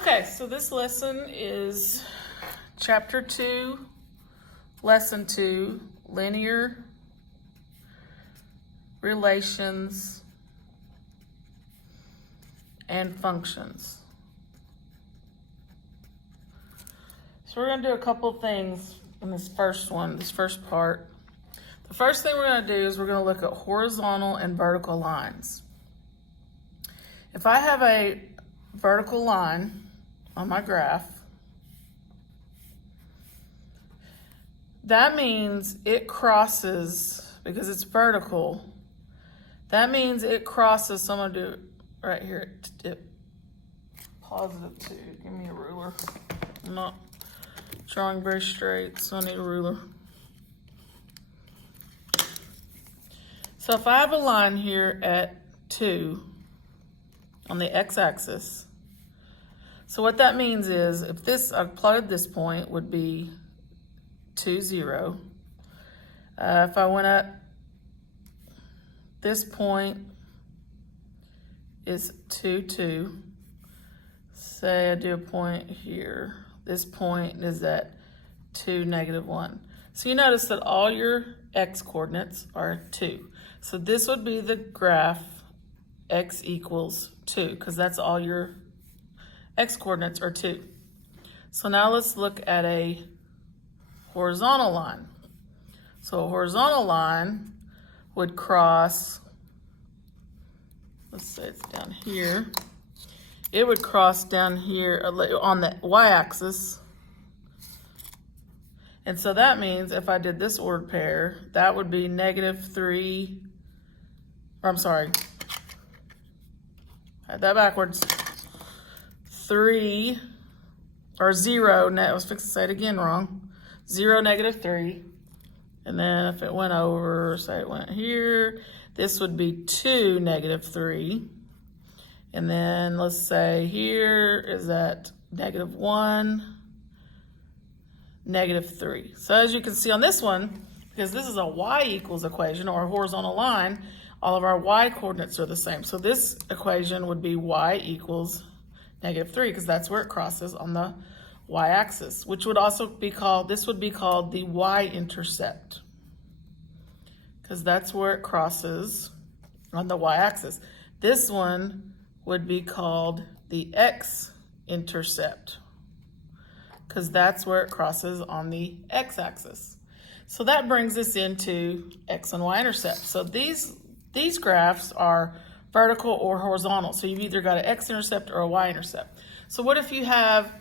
Okay, so this lesson is Chapter 2, Lesson 2, Linear Relations and Functions. So we're going to do a couple things in this first part. The first thing we're going to do is we're going to look at horizontal and vertical lines. If I have a vertical line on my graph, that means it crosses, because it's vertical, that means it crosses, so I'm going to do it right here, positive 2. Give me a ruler. I'm not drawing very straight, so I need a ruler. So if I have a line here at 2 on the x-axis, so what that means is if this, I plotted this point, would be 2, 0. If I went up, this point is 2, 2. Say I do a point here. This point is at 2, negative 1. So you notice that all your x coordinates are 2. So this would be the graph x equals 2, because that's all your x coordinates are 2. So now let's look at a horizontal line. So a horizontal line would cross, let's say it's down here. It would cross down here on the y-axis. And so that means if I did this ordered pair, that would be negative 3, or I'm sorry, I had that backwards. 3, or 0, I was fixing to say it again wrong. 0, negative 3. And then if it went over, say it went here, this would be 2, negative 3. And then let's say here is at negative 1, negative 3. So as you can see on this one, because this is a y equals equation or a horizontal line, all of our y coordinates are the same. So this equation would be y equals negative 3, because that's where it crosses on the y-axis, which would also be called, this would be called the y-intercept, because that's where it crosses on the y-axis. This one would be called the x-intercept, because that's where it crosses on the x-axis. So that brings us into x and y-intercept. So these graphs are vertical or horizontal. So you've either got an x-intercept or a y-intercept. So what if you have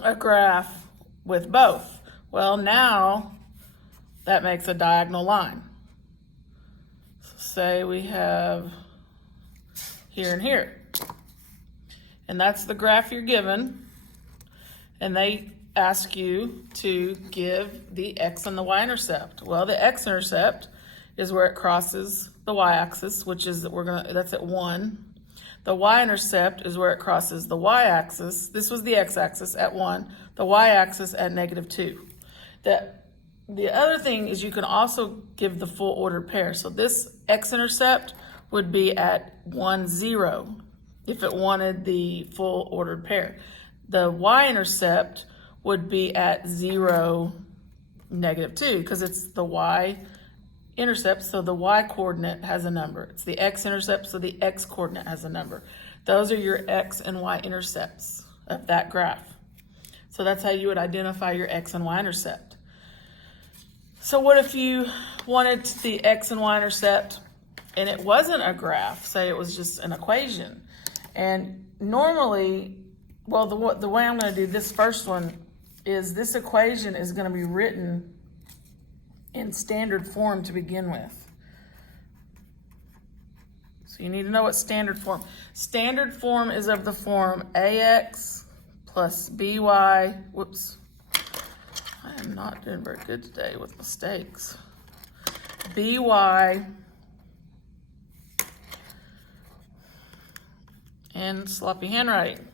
a graph with both? Well, now that makes a diagonal line. So say we have here and here. And that's the graph you're given. And they ask you to give the x and the y-intercept. Well, the x-intercept is where it crosses the y-axis, which is that's at 1. The y-intercept is where it crosses the y-axis. This was the x-axis at 1, the y-axis at negative 2. The other thing is you can also give the full ordered pair. So this x-intercept would be at 1, 0 if it wanted the full ordered pair. The y-intercept would be at 0, negative 2, because it's the y-intercept, so the y-coordinate has a number. It's the x-intercept, so the x-coordinate has a number. Those are your x and y-intercepts of that graph. So that's how you would identify your x and y-intercept. So what if you wanted the x and y-intercept and it wasn't a graph, say it was just an equation? And normally, well, the way I'm going to do this first one is this equation is going to be written in standard form to begin with. So you need to know what standard form. Standard form is of the form ax plus by, whoops, I am not doing very good today with mistakes. By and sloppy handwriting.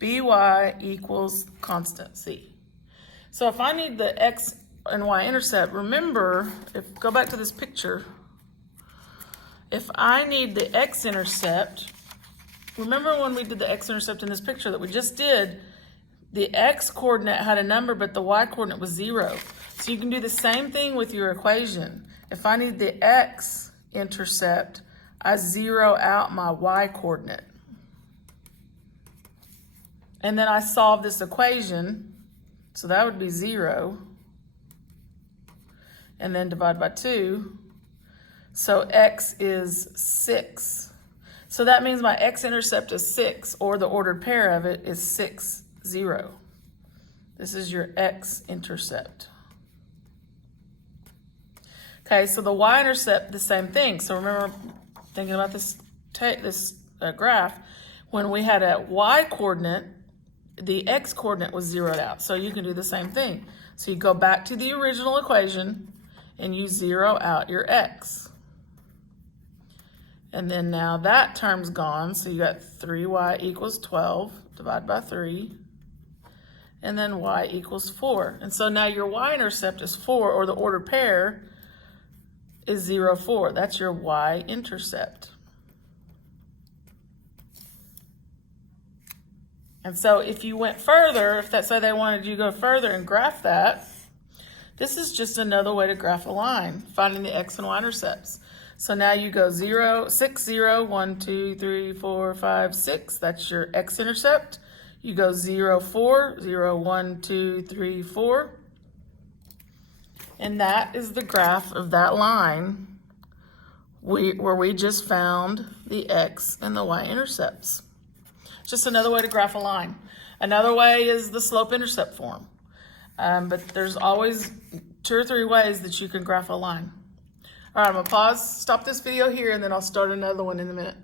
By equals constant c. So if I need the x and y-intercept, remember, go back to this picture, if I need the x-intercept, remember when we did the x-intercept in this picture that we just did, the x-coordinate had a number, but the y-coordinate was 0. So you can do the same thing with your equation. If I need the x-intercept, I zero out my y-coordinate. And then I solve this equation, so that would be 0. And then divide by 2. So x is 6. So that means my x-intercept is 6, or the ordered pair of it is 6, 0. This is your x-intercept. Okay, so the y-intercept, the same thing. So remember, thinking about this graph, when we had a y-coordinate, the x-coordinate was zeroed out. So you can do the same thing. So you go back to the original equation, and you zero out your x. And then now that term's gone, so you got 3y equals 12, divided by 3, and then y equals 4. And so now your y-intercept is 4, or the ordered pair is 0, 4. That's your y-intercept. And so if you went further, if that's how they wanted you to go further and graph that, this is just another way to graph a line, finding the x and y intercepts. So now you go 0, 6, 0, 1, 2, 3, 4, 5, 6. That's your x-intercept. You go 0, 4, 0, 1, 2, 3, 4. And that is the graph of that line where we just found the x and the y-intercepts. Just another way to graph a line. Another way is the slope-intercept form. But there's always 2 or 3 ways that you can graph a line. All right, I'm gonna stop this video here, and then I'll start another one in a minute.